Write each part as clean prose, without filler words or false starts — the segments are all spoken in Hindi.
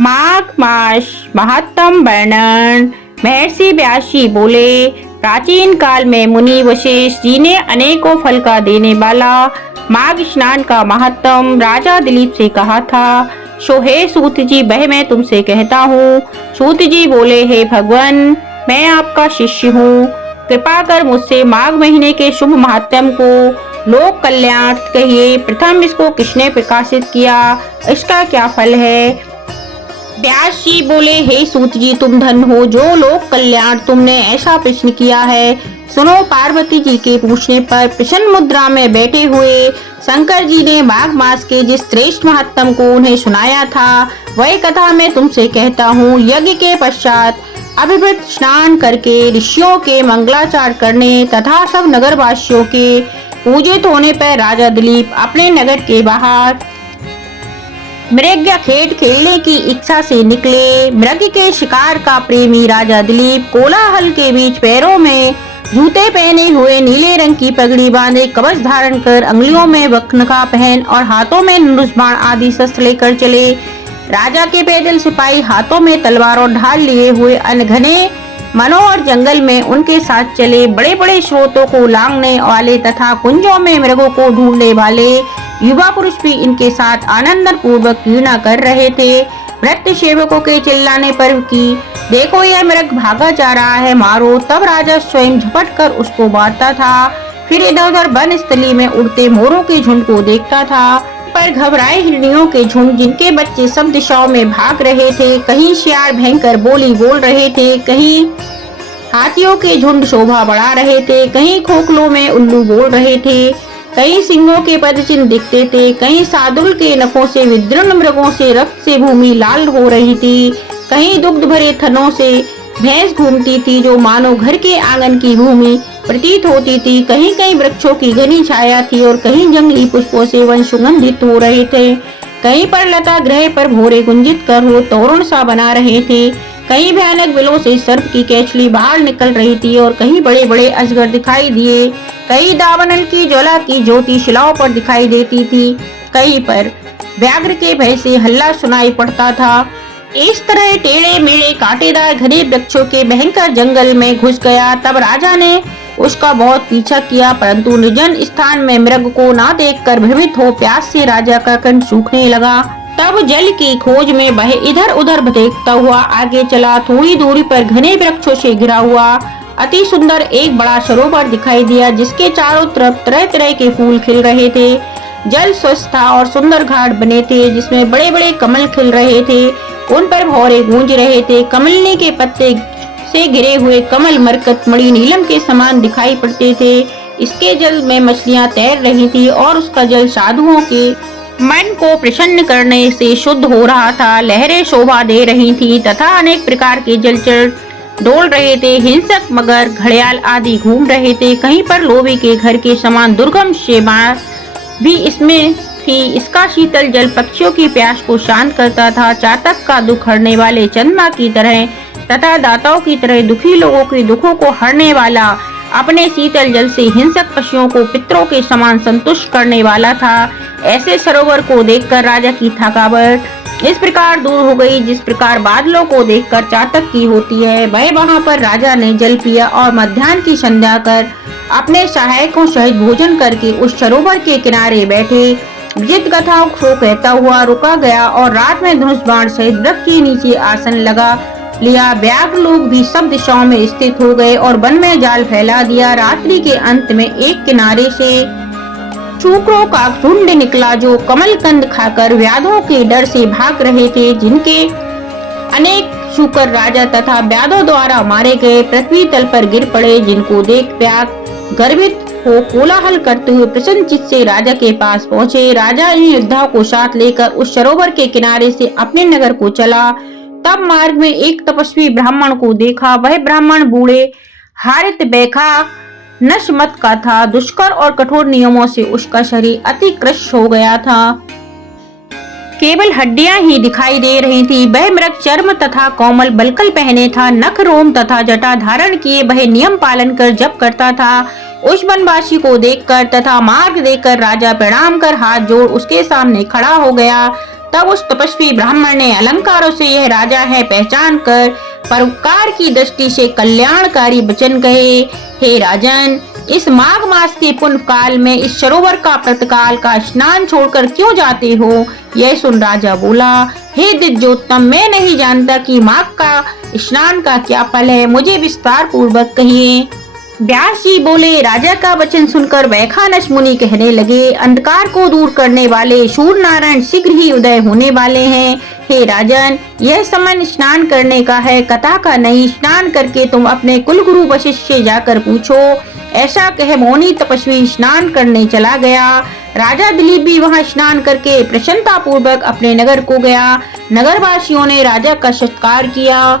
माघ मास महात्म वर्णन। महर्षि व्यासी बोले, प्राचीन काल में मुनि वशिष्ठ जी ने अनेकों फल का देने वाला माघ स्नान का महात्म राजा दिलीप से कहा था। सो हे सूत जी, वह मैं तुमसे कहता हूँ। सूत जी बोले, हे भगवान, मैं आपका शिष्य हूँ, कृपा कर मुझसे माघ महीने के शुभ महात्म को लोक कल्याण कहिए। प्रथम इसको किसने प्रकाशित किया, इसका क्या फल है? व्यास जी बोले, हे सूत जी, तुम धन हो जो लोक कल्याण तुमने ऐसा प्रश्न किया है। सुनो, पार्वती जी के पूछने पर प्रसन्न मुद्रा में बैठे हुए शंकर जी ने माघ मास के जिस श्रेष्ठ महात्म को उन्हें सुनाया था, वही कथा मैं तुमसे कहता हूँ। यज्ञ के पश्चात अभिवृत स्नान करके ऋषियों के मंगलाचार करने तथा सब नगरवासियों के पूजित होने पर राजा दिलीप अपने नगर के बाहर मृग या खेत खेलने की इच्छा से निकले। मृग के शिकार का प्रेमी राजा दिलीप कोलाहल के बीच पैरों में जूते पहने हुए, नीले रंग की पगड़ी बांधे, कवच धारण कर, अंगुलियों में वक्नखा पहन और हाथों में धनुष बाण आदि शस्त्र लेकर चले। राजा के पैदल सिपाही हाथों में तलवार और ढाल लिए हुए अनघने मनोहर जंगल में उनके साथ चले। बड़े बड़े स्रोतों को लांघने वाले तथा कुंजों में मृगों को ढूंढने वाले युवा पुरुष भी इनके साथ आनंद पूर्वक क्रीड़ा कर रहे थे। भृत्य सेवकों के चिल्लाने पर कि देखो, यह मृग भागा जा रहा है, मारो। तब राजा स्वयं झपट कर उसको मारता था। फिर इधर उधर वन स्थली में उड़ते मोरों के झुंड को देखता था, पर घबराए हिरणियों के झुंड जिनके बच्चे सब दिशाओं में भाग रहे थे। कहीं शियार भयंकर बोली बोल रहे थे, कहीं हाथियों के झुंड शोभा बढ़ा रहे थे, कहीं खोखलों में उल्लू बोल रहे थे, कई सिंहों के पदचिन्ह दिखते थे, कहीं सादुल के नखों से विदीर्ण मृगों से रक्त से भूमि लाल हो रही थी, कहीं दुग्ध भरे थनों से भैंस घूमती थी जो मानो घर के आंगन की भूमि प्रतीत होती थी, कहीं कहीं वृक्षों की घनी छाया थी और कहीं जंगली पुष्पों से वन सुगंधित हो रहे थे, कहीं पर लता ग्रह पर भोरे गुंजित कर हो तोरण सा बना रहे थे, कहीं भयानक बिलों से सर्प की केचली बाहर निकल रही थी और कहीं बड़े बड़े अजगर दिखाई दिए, कहीं दावानल की ज्वाला की ज्योति शिलाओं पर दिखाई देती थी, कहीं पर व्याघ्र के भय से हल्ला सुनाई पड़ता था। इस तरह टेढ़े मेढ़े कांटेदार घने वृक्षों के भयंकर जंगल में घुस गया। तब राजा ने उसका बहुत पीछा किया, परंतु निर्जन स्थान में मृग को ना देखकर भ्रमित हो प्यास से राजा का कंठ सूखने लगा। तब जल की खोज में वह इधर उधर भटकता हुआ आगे चला। थोड़ी दूरी पर घने वृक्षों से घिरा हुआ अति सुंदर एक बड़ा सरोवर दिखाई दिया, जिसके चारों तरफ तरह तरह के फूल खिल रहे थे। जल स्वच्छ था और सुंदर घाट बने थे, जिसमें बड़े बड़े कमल खिल रहे थे, उन पर भौरे गूंज रहे थे। कमलनी के पत्ते से घिरे हुए कमल मरकत मणि नीलम के समान दिखाई पड़ते थे। इसके जल में मछलियां तैर रही थी और उसका जल साधुओं के मन को प्रसन्न करने से शुद्ध हो रहा था। लहरें शोभा दे रही थी तथा अनेक प्रकार के जलचर डोल रहे थे। हिंसक मगर, घड़ियाल आदि घूम रहे थे। कहीं पर लोभी के घर के समान दुर्गम शेमा भी इसमें थी। इसका शीतल जल पक्षियों की प्यास को शांत करता था। चातक का दुख हरने वाले चंद्रमा की तरह तथा दाताओं की तरह दुखी लोगों के दुखों को हरने वाला, अपने शीतल जल से हिंसक पशुओं को पितरों के समान संतुष्ट करने वाला था। ऐसे सरोवर को देखकर राजा की थकावट इस प्रकार दूर हो गई, जिस प्रकार बादलों को देखकर चातक की होती है। वह वहां पर राजा ने जल पिया और मध्याह्न की संध्या कर अपने सहायकों सहित भोजन करके उस सरोवर के किनारे बैठे। जित कथाओं को कहता हुआ रुका गया और रात में धनुष बाण सहित वृक्ष के नीचे आसन लगा लिया। व्याघ्र लोग भी सब दिशाओं में स्थित हो गए और वन में जाल फैला दिया। रात्रि के अंत में एक किनारे से शूकरों का झुंड निकला, जो कमल कंद खाकर व्याधों के डर से भाग रहे थे। जिनके अनेक शूकर राजा तथा व्याधों द्वारा मारे गए पृथ्वी तल पर गिर पड़े, जिनको देख व्याघ्र गर्वित हो कोलाहल करते हुए प्रसन्न चित्त से राजा के पास पहुँचे। राजा इन योद्धाओं को साथ लेकर उस सरोवर के किनारे से अपने नगर को चला। तब मार्ग में एक तपस्वी ब्राह्मण को देखा। वह ब्राह्मण बूढ़े हारित बेखा नस्मत का था। दुष्कर और कठोर नियमों से उसका शरीर अति कृश हो गया था। केवल हड्डियां ही दिखाई दे रही थी। वह मृग चर्म तथा कोमल बलकल पहने था। नख, रोम तथा जटा धारण किए वह नियम पालन कर जप करता था। उस वनवासी को देखकर तथा मार्ग देखकर राजा प्रणाम कर हाथ जोड़ उसके सामने खड़ा हो गया। तब उस तपस्वी ब्राह्मण ने अलंकारों से यह राजा है पहचान कर परोपकार की दृष्टि से कल्याणकारी वचन कहे। हे राजन, इस माघ मास के पुण्य काल में इस सरोवर का प्रातःकाल का स्नान छोड़कर क्यों जाते हो? यह सुन राजा बोला, हे दिव्योत्तम, मैं नहीं जानता कि माघ का स्नान का क्या फल है, मुझे विस्तार पूर्वक कहिए। व्यास जी बोले, राजा का वचन सुनकर वैखानस मुनि कहने लगे, अंधकार को दूर करने वाले सूर्य नारायण शीघ्र ही उदय होने वाले हैं। हे राजन, यह समय स्नान करने का है, कथा का नहीं। स्नान करके तुम अपने कुलगुरु वशिष्ठ से जाकर पूछो। ऐसा कह मौनी तपस्वी स्नान करने चला गया। राजा दिलीप भी वहां स्नान करके प्रसन्नता पूर्वक अपने नगर को गया। नगरवासियों ने राजा का सत्कार किया।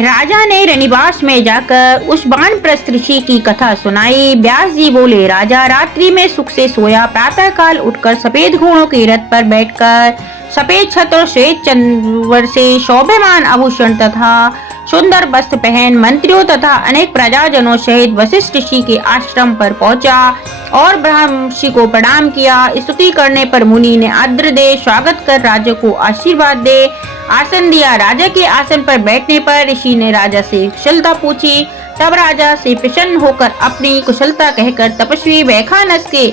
राजा ने रनिवास में जाकर उस वानप्रस्थ ऋषि की कथा सुनाई। व्यास जी बोले, राजा रात्रि में सुख से सोया। प्रातः काल उठकर सफेद घोड़ों के रथ पर बैठकर सफेद छत्र और श्वेत चंद्र से शोभायमान आभूषण तथा सुंदर वस्त्र पहन मंत्रियों तथा अनेक प्रजाजनों सहित वशिष्ठ ऋषि के आश्रम पर पहुंचा और ब्रह्मर्षि को प्रणाम किया। स्तुति करने पर मुनि ने आदर दे स्वागत कर राजा को आशीर्वाद दे आसन दिया। राजा के आसन पर बैठने पर ऋषि ने राजा से कुशलता पूछी। तब राजा से प्रसन्न होकर अपनी कुशलता कहकर तपस्वी वैखानस के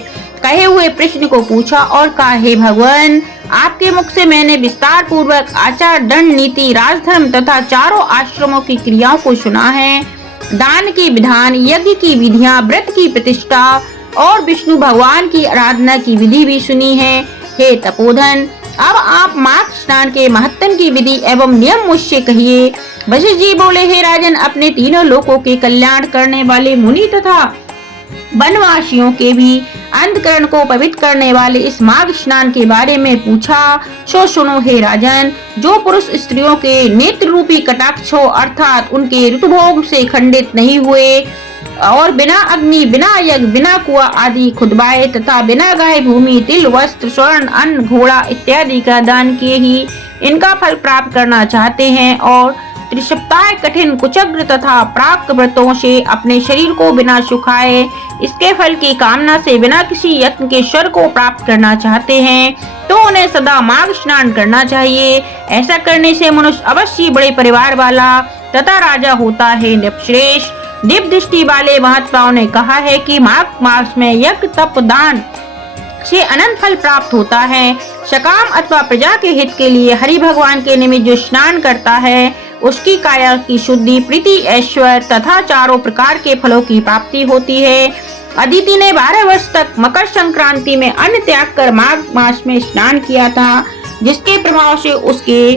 कहे हुए प्रश्न को पूछा और कहा, हे भगवान, आपके मुख से मैंने विस्तार पूर्वक आचार, दंड, नीति, राजधर्म तथा चारों आश्रमों की क्रियाओं को सुना है। दान की विधान, यज्ञ की विधियां, व्रत की प्रतिष्ठा और विष्णु भगवान की आराधना की विधि भी सुनी है। हे तपोधन, अब आप माघ स्नान के महत्व की विधि एवं नियम मुझसे कहिए। वशिष्ठ जी बोले, हे राजन, अपने तीनों लोकों के कल्याण करने वाले मुनि तथा वनवासियों के भी अंतकरण को पवित्र करने वाले इस माघ स्नान के बारे में पूछा। सो सुनो हे राजन, जो पुरुष स्त्रियों के नेत्र रूपी कटाक्ष हो अर्थात उनके ऋतुभोग से खंडित नहीं हुए और बिना अग्नि, बिना यज्ञ, बिना कुआं आदि खुदवाए तथा बिना गाय, भूमि, तिल, वस्त्र, स्वर्ण, अन्न, घोड़ा इत्यादि का दान किए ही इनका फल प्राप्त करना चाहते हैं और त्रिसप्ताह कठिन कुचग्र तथा प्राक व्रतों से अपने शरीर को बिना सुखाए इसके फल की कामना से बिना किसी यत्न के स्वर्ग को प्राप्त करना चाहते हैं, तो उन्हें सदा माघ स्नान करना चाहिए। ऐसा करने से मनुष्य अवश्य बड़े परिवार वाला तथा राजा होता है। नृपश्रेष्ठ, दिव्य दृष्टि वाले महात्माओं ने कहा है कि माघ मास में यज्ञ, तप, दान से अनंत फल प्राप्त होता है। सकाम अथवा प्रजा के हित के लिए हरि भगवान के निमित्त जो स्नान करता है उसकी काया की शुद्धि, प्रीति, ऐश्वर्य तथा चारों प्रकार के फलों की प्राप्ति होती है। अदिति ने 12 वर्ष तक मकर संक्रांति में अन्न त्याग कर माघ मास में स्नान किया था, जिसके प्रभाव से उसके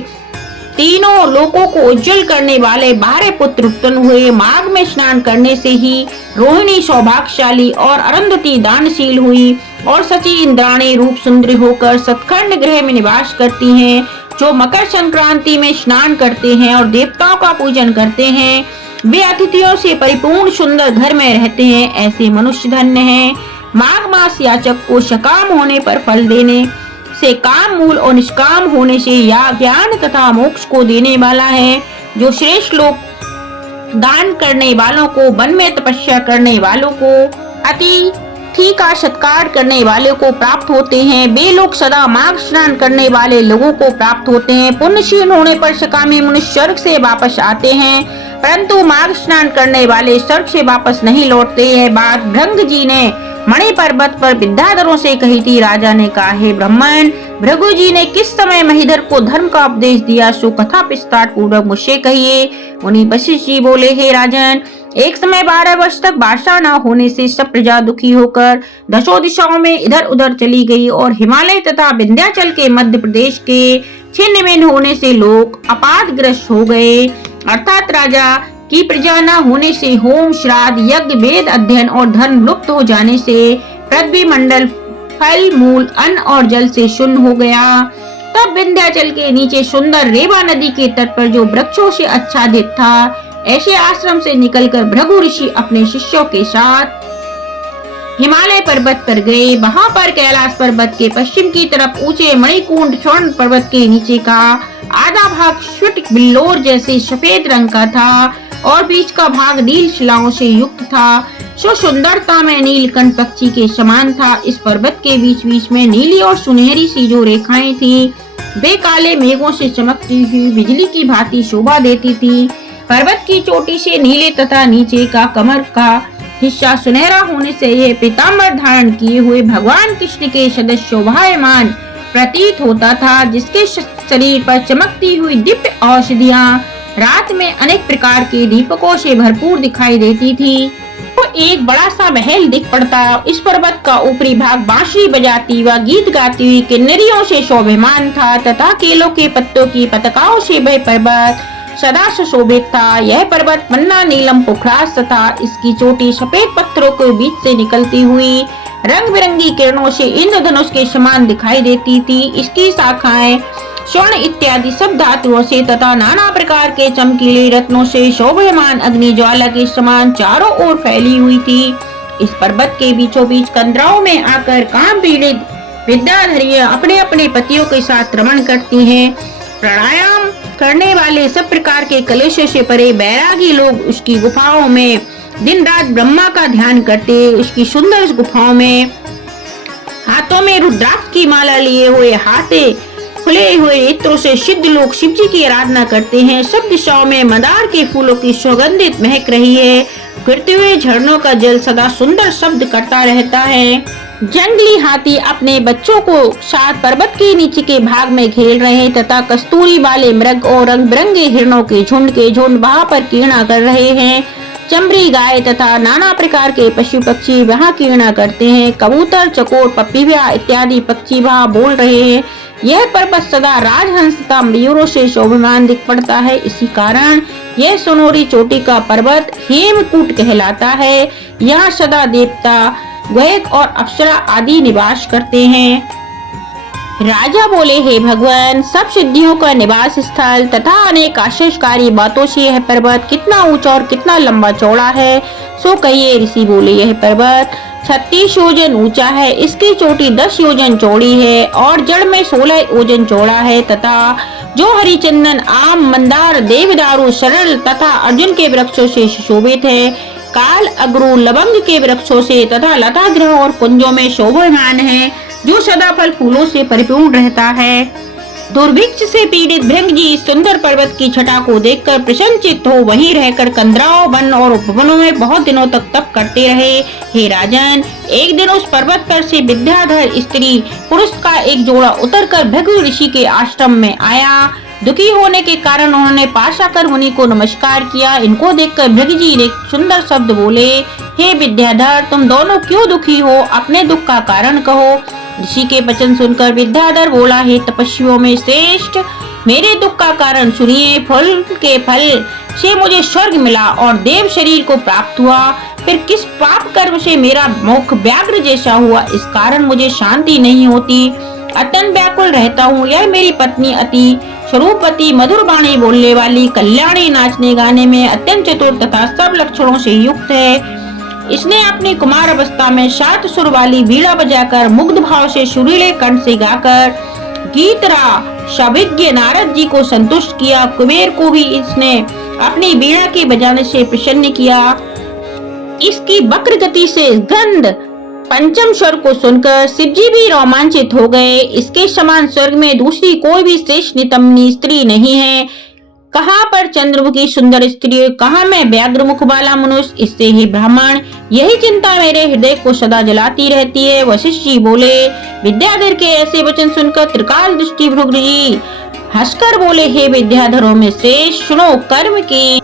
तीनों लोकों को उज्जवल करने वाले 12 पुत्र उत्पन्न हुए। माघ में स्नान करने से ही रोहिणी सौभाग्यशाली और अरुंधति दानशील हुई और सची इंद्राणी रूप सुंदरी होकर सतखंड गृह में निवास करती हैं। जो मकर संक्रांति में स्नान करते हैं और देवताओं का पूजन करते हैं वे अतिथियों से परिपूर्ण सुंदर घर में रहते हैं। ऐसे मनुष्य धन्य हैं। माघ मास याचक को सकाम होने पर फल देने से, काम मूल और निष्काम होने से या ज्ञान तथा मोक्ष को देने वाला है। जो श्रेष्ठ लोग दान करने वालों को, वन में तपस्या करने वालों को, अतिथि का सत्कार करने वाले को प्राप्त होते हैं, वे लोग सदा माघ स्नान करने वाले लोगों को प्राप्त होते हैं। पुण्यशील होने पर सकामी मनुष्य स्वर्ग से वापस आते हैं, परंतु माघ स्नान करने वाले स्वर्ग से वापस नहीं लौटते। यह बात भृंग जी ने मणि पर्वत पर विद्याधरों से कही थी। राजा ने कहा, हे ब्राह्मण, भृगु जी ने किस समय महीधर को धर्म का उपदेश दिया, सो कथा विस्तार पूर्वक मुझसे कहिए। मुनि वशिष्ठ जी बोले, हे राजन, एक समय 12 वर्ष तक वर्षा न होने से सब प्रजा दुखी होकर दशों दिशाओं में इधर उधर चली गई और हिमालय तथा विंध्याचल के मध्य प्रदेश के छिन्न भिन्न होने से लोग अपादग्रस्त हो गए। अर्थात राजा की प्रजा न होने से होम, श्राद्ध, यज्ञ, वेद अध्ययन और धर्म लुप्त हो जाने से पृथ्वी मंडल फल, मूल, अन्न और जल से शून्य हो गया। तब विंध्याचल के नीचे सुंदर रेवा नदी के तट पर जो वृक्षों से आच्छादित था, ऐसे आश्रम से निकलकर भृगु ऋषि अपने शिष्यों के साथ हिमालय पर्वत पर गए। वहां पर कैलाश पर्वत के पश्चिम की तरफ ऊंचे मणिकुंड स्वर्ण पर्वत के नीचे का आधा भाग स्फटिक बिल्लोर जैसे सफेद रंग का था और बीच का भाग नील शिलाओं से युक्त था। सो सुंदरता में नीलकंठ पक्षी के समान था। इस पर्वत के बीच बीच में नीली और सुनहरी सी जो रेखाएं थी वे काले मेघों से चमकती हुई बिजली की भांति शोभा देती थी। पर्वत की चोटी से नीले तथा नीचे का कमर का हिस्सा सुनहरा होने से यह पीताम्बर धारण किए हुए भगवान कृष्ण के सदस्य शोभायमान प्रतीत होता था, जिसके शरीर पर चमकती हुई दिव्य औषधियां रात में अनेक प्रकार के दीपकों से भरपूर दिखाई देती थी। तो एक बड़ा सा महल दिख पड़ता। इस पर्वत का ऊपरी भाग बांसुरी बजाती व गीत गाती हुई किन्नरियों से शोभायमान था तथा केलों के पत्तों की पताकाओं से वह पर्वत सदा सुशोभित था। यह पर्वत पन्ना नीलम पुखरास तथा इसकी चोटी सफेद पत्थरों के बीच से निकलती हुई रंग बिरंगी किरणों से इंद्रधनुष के समान दिखाई देती थी। इसकी शाखाएं स्वर्ण इत्यादि सब धातुओं से तथा नाना प्रकार के चमकीले रत्नों से शोभायमान अग्नि ज्वाला के समान चारों ओर फैली हुई थी। इस पर्वत के बीचों बीच कंदराओं में आकर काम पीड़ित विद्याधरियां अपने अपने पतियों के साथ रमण करती हैं। प्राणायाम करने वाले सब प्रकार के कलेशों से परे बैरागी लोग उसकी गुफाओं में दिन रात ब्रह्मा का ध्यान करते। उसकी सुंदर इस गुफाओं में हाथों में रुद्राक्ष की माला लिए हुए हाथे खुले हुए नेत्रों से सिद्ध लोग शिव जी की आराधना करते हैं। सब दिशाओं में मंदार के फूलों की सुगंधित महक रही है। गिरते हुए झरनों का जल सदा सुंदर शब्द करता रहता है। जंगली हाथी अपने बच्चों को साथ पर्वत के नीचे के भाग में खेल रहे हैं तथा कस्तूरी वाले मृग और रंग बिरंगे हिरणों के झुंड वहां पर कीर्णा कर रहे हैं। चमड़ी गाय तथा नाना प्रकार के पशु पक्षी वहां कीर्णा करते हैं। कबूतर, चकोर, पपीहा इत्यादि पक्षी वहां बोल रहे हैं। यह पर्वत सदा राजहंस तथा मयूरों से शोभायमान दिख पड़ता है। इसी कारण यह सोनोरी चोटी का पर्वत हेमकूट कहलाता है। यहाँ सदा देवता, ग्वैक और अप्सरा आदि निवास करते हैं। राजा बोले, हे भगवान, सब सिद्धियों का निवास स्थल तथा अनेक आश्चर्यकारी बातों से यह पर्वत कितना ऊंचा और कितना लंबा चौड़ा है सो कहिए। ऋषि बोले, यह पर्वत 36 योजन ऊंचा है, इसकी चोटी 10 योजन चौड़ी है और जड़ में 16 योजन चौड़ा है तथा जो हरिचंदन, आम, मंदार, देवदारू, सरल तथा अर्जुन के वृक्षों से सुशोभित है। काल, अगरू, लवंग के वृक्षों से तथा लता गृह और कुंजों में शोभायमान है, जो सदा फल फूलों से परिपूर्ण रहता है। दुर्भिक्ष से पीड़ित भृंग जी इस सुंदर पर्वत की छटा को देखकर प्रसन्नचित्त हो वहीं रहकर कंदराओं, वन और उपवनों में बहुत दिनों तक तप करते रहे। हे राजन, एक दिन उस पर्वत पर से विद्याधर स्त्री पुरुष का एक जोड़ा उतरकर भृगु ऋषि के आश्रम में आया। दुखी होने के कारण उन्होंने पास आकर मुनि को नमस्कार किया। इनको देखकर भृगु जी ने सुंदर शब्द बोले, हे विद्याधर, तुम दोनों क्यों दुखी हो? अपने दुख का कारण कहो। ऋषि के वचन सुनकर विद्याधर बोला, हे तपस्वियों में श्रेष्ठ, मेरे दुख का कारण सुनिए। फल के फल से मुझे स्वर्ग मिला और देव शरीर को प्राप्त हुआ, फिर किस पाप कर्म से मेरा मुख व्याघ्र जैसा हुआ, इस कारण मुझे शांति नहीं होती, अत्यंत व्याकुल रहता हूँ। यह मेरी पत्नी अति स्वरूपवती, मधुर वाणी बोलने वाली, कल्याणी, नाचने गाने में अत्यंत चतुर तथा सब लक्षणों से युक्त है। इसने अपनी कुमार अवस्था में 7 सुर वाली बीड़ा बजाकर मुग्ध भाव से सुरीले कंठ से गाकर गीतरा सभिज्ञ नारद जी को संतुष्ट किया। कुबेर को भी इसने अपनी बीड़ा के बजाने से प्रसन्न किया। इसकी वक्र गति से गंध पंचम स्वर को सुनकर शिवजी भी रोमांचित हो गए। इसके समान स्वर्ग में दूसरी कोई भी श्रेष्ठ नितंबनी स्त्री नहीं है। कहाँ पर चंद्रमुखी सुंदर स्त्री, कहाँ मैं व्याघ्र मुख वाला मनुष्य, इससे ही ब्राह्मण, यही चिंता मेरे हृदय को सदा जलाती रहती है। वशिष्ठ जी बोले। विद्याधर के ऐसे वचन सुनकर त्रिकाल दृष्टि भृगु जी हंसकर बोले, हे विद्याधरों में श्रेष्ठ, सुनो, कर्म की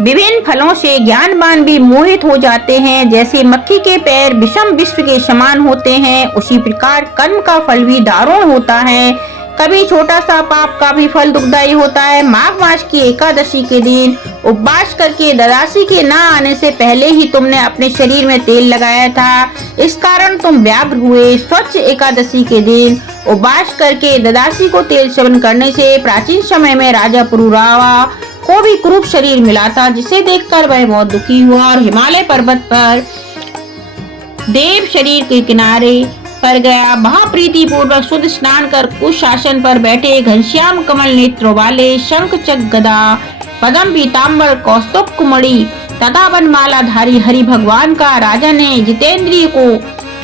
विभिन्न फलों से ज्ञानवान भी मोहित हो जाते हैं। जैसे मक्खी के पैर विषम विश्व के समान होते हैं, उसी प्रकार कर्म का फल भी दारुण होता है। कभी छोटा सा पाप का भी फल दुखदायी होता है। माघ मास की एकादशी के दिन उपवास करके ददासी के न आने से पहले ही तुमने अपने शरीर में तेल लगाया था, इस कारण तुम व्याघ्र हुए। स्वच्छ एकादशी के दिन उपवास करके ददासी को तेल सेवन करने से प्राचीन समय में राजा पुरुरावा को भी कुरूप शरीर मिला था, जिसे देखकर वह बहुत दुखी हुआ और हिमालय पर्वत पर देव शरीर के किनारे पर गया। महाप्रीति पूर्वक शुद्ध स्नान कर उस शासन पर बैठे घनश्याम कमल नेत्रों वाले शंख चक गदा पदम पीताम्बर कौस्तुभ कुमड़ी तथा वनमाला धारी हरि भगवान का राजा ने जितेंद्रिय को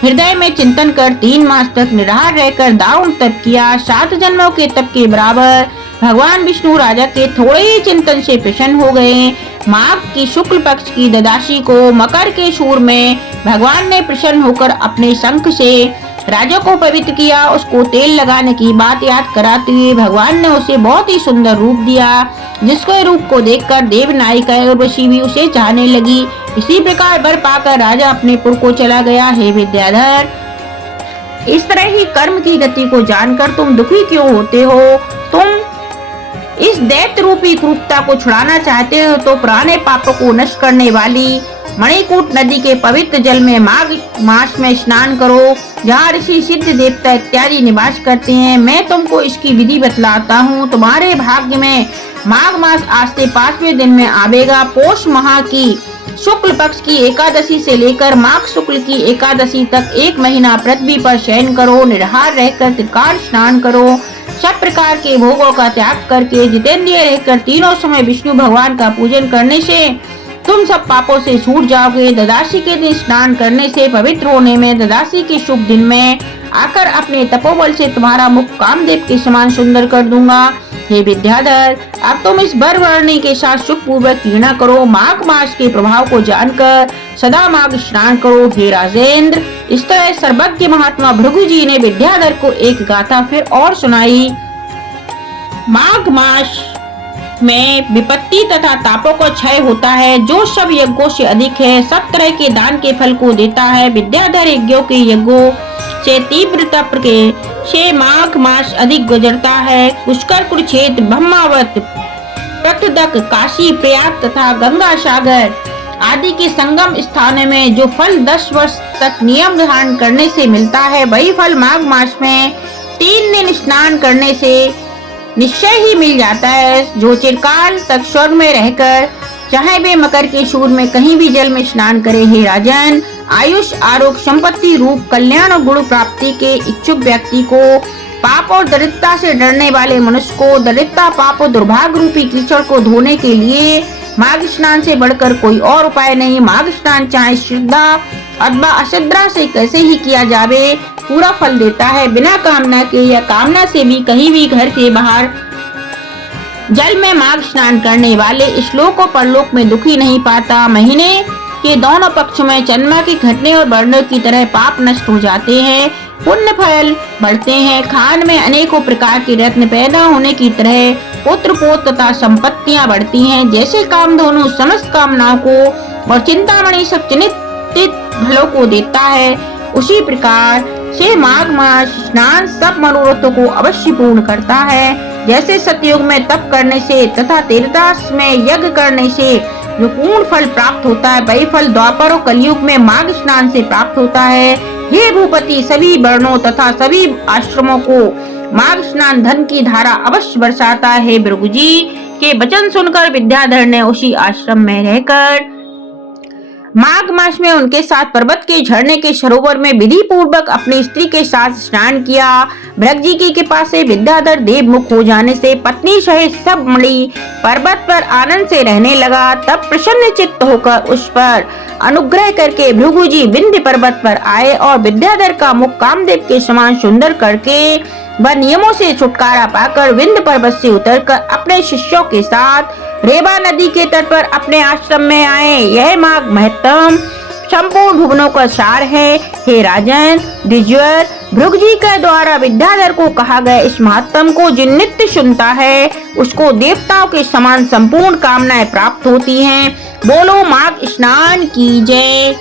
हृदय में चिंतन कर 3 मास तक निराहार रहकर दारुण तप किया। 7 जन्मों के तप के बराबर भगवान विष्णु राजा के थोड़े ही चिंतन से प्रसन्न हो गए। माघ की शुक्ल पक्ष की द्वादशी को मकर के सूर में भगवान ने प्रसन्न होकर अपने शंख से राजा को पवित्र किया। उसको तेल लगाने की बात याद कराते हुए भगवान ने उसे बहुत ही सुंदर रूप दिया, जिसके रूप को देखकर देवनायिका उर्वशी भी उसे चाहने लगी। इसी प्रकार वर पाकर राजा अपने पुर को चला गया। हे विद्याधर, इस तरह ही कर्म की गति को जानकर तुम दुखी क्यों होते हो? तुम इस दैत्य रूपी क्रूरता को छुड़ाना चाहते हो तो पुराने पापों को नष्ट करने वाली मणिकूट नदी के पवित्र जल में माघ मास में स्नान करो, जहाँ ऋषि सिद्ध देवता इत्यादि निवास करते हैं। मैं तुमको इसकी विधि बतलाता हूँ। तुम्हारे भाग्य में माघ मास आज से 5वें दिन में आवेगा। पोष माह की शुक्ल पक्ष की एकादशी से लेकर माघ शुक्ल की एकादशी तक 1 महीना पृथ्वी पर शयन करो, निराहार रहकर त्रिकाल स्नान करो, सब प्रकार के भोगों का त्याग करके जितेंद्रिय रहकर तीनों समय विष्णु भगवान का पूजन करने से तुम सब पापों से छूट जाओगे। द्वादशी के दिन स्नान करने से पवित्र होने में द्वादशी के शुभ दिन में आकर अपने तपोबल से तुम्हारा मुख कामदेव के समान सुंदर कर दूंगा। हे विद्याधर, अब तुम इस वर वर्णी के साथ सुख पूर्वक क्रीड़ा करो। माघ मास के प्रभाव को जानकर सदा माघ स्नान करो। हे राजेंद्र, इस तरह सर्वज्ञ महात्मा भृगु जी ने विद्याधर को एक गाथा फिर और सुनाई। माघ मास में विपत्ति तथा तापों का क्षय होता है, जो सब यज्ञों से अधिक है, सब तरह के दान के फल को देता है। विद्याधर यज्ञों के यज्ञों से तीव्र तप के से माघ मास अधिक गुजरता है। पुष्कर, कुरुक्षेत्र, ब्रह्मावत, प्रकटदक, काशी, प्रयाग तथा गंगा सागर आदि के संगम स्थानों में जो फल 10 वर्ष तक नियम धारण करने से मिलता है, वही फल माघ मास में 3 दिन स्नान करने से निश्चय ही मिल जाता है। जो चिरकाल तक स्वर्ग में रहकर चाहे वे मकर के सूर में कहीं भी जल में स्नान करे। हे राजन, आयुष, आरोग्य, संपत्ति रूप कल्याण और गुण प्राप्ति के इच्छुक व्यक्ति को, पाप और दरिद्रता से डरने वाले मनुष्य को, दरिद्रता, पाप और दुर्भाग्य रूपी कीचड़ को धोने के लिए माघ स्नान से बढ़कर कोई और उपाय नहीं। माघ स्नान चाहे श्रद्धा अथवा अश्रद्धा से कैसे ही किया जावे, पूरा फल देता है। बिना कामना के या कामना से भी कहीं भी घर के बाहर जल में माघ स्नान करने वाले इस लोक और परलोक में दुखी नहीं पाता। महीने के दोनों पक्ष में चंद्रमा के घटने और बढ़ने की तरह पाप नष्ट हो जाते हैं, पुण्य फल बढ़ते हैं। खान में अनेकों प्रकार के रत्न पैदा होने की तरह पुत्र पोत तथा संपत्तियां बढ़ती हैं। जैसे कामधेनु समस्त कामनाओं को और चिंतामणि सब चिन्तित फलों को देता है, उसी प्रकार से माघ मास स्नान सब मनोरथों को अवश्य पूर्ण करता है। जैसे सतयुग में तप करने से तथा त्रेतायुग में यज्ञ करने से जो पूर्ण फल प्राप्त होता है, वही फल द्वापर और कलयुग में माघ स्नान से प्राप्त होता है। हे भूपति, सभी वर्णों तथा सभी आश्रमों को माघ स्नान धन की धारा अवश्य बरसाता है। भृगु जी के वचन सुनकर विद्याधर ने उसी आश्रम में रहकर माघ मास में उनके साथ पर्वत के झरने के सरोवर में विधि पूर्वक अपनी स्त्री के साथ स्नान किया। भृगु जी की कृपा से विद्याधर देवमुख हो जाने से पत्नी सहित सब मणि पर्वत पर आनंद से रहने लगा। तब प्रसन्न चित्त होकर उस पर अनुग्रह करके भृगु जी विंध्य पर्वत पर आए और विद्याधर का मुख कामदेव के समान सुंदर करके वह नियमों से छुटकारा पाकर विंध्य पर्वत से उतरकर अपने शिष्यों के साथ रेवा नदी के तट पर अपने आश्रम में आए। यह माघ महत्तम संपूर्ण भुवनों का सार है। हे राजन, द्विजवर, भृगु जी के द्वारा विद्याधर को कहा गया इस महत्तम को जिन नित्य सुनता है, उसको देवताओं के समान संपूर्ण कामनाएं प्राप्त होती हैं। बोलो माघ स्नान की जय।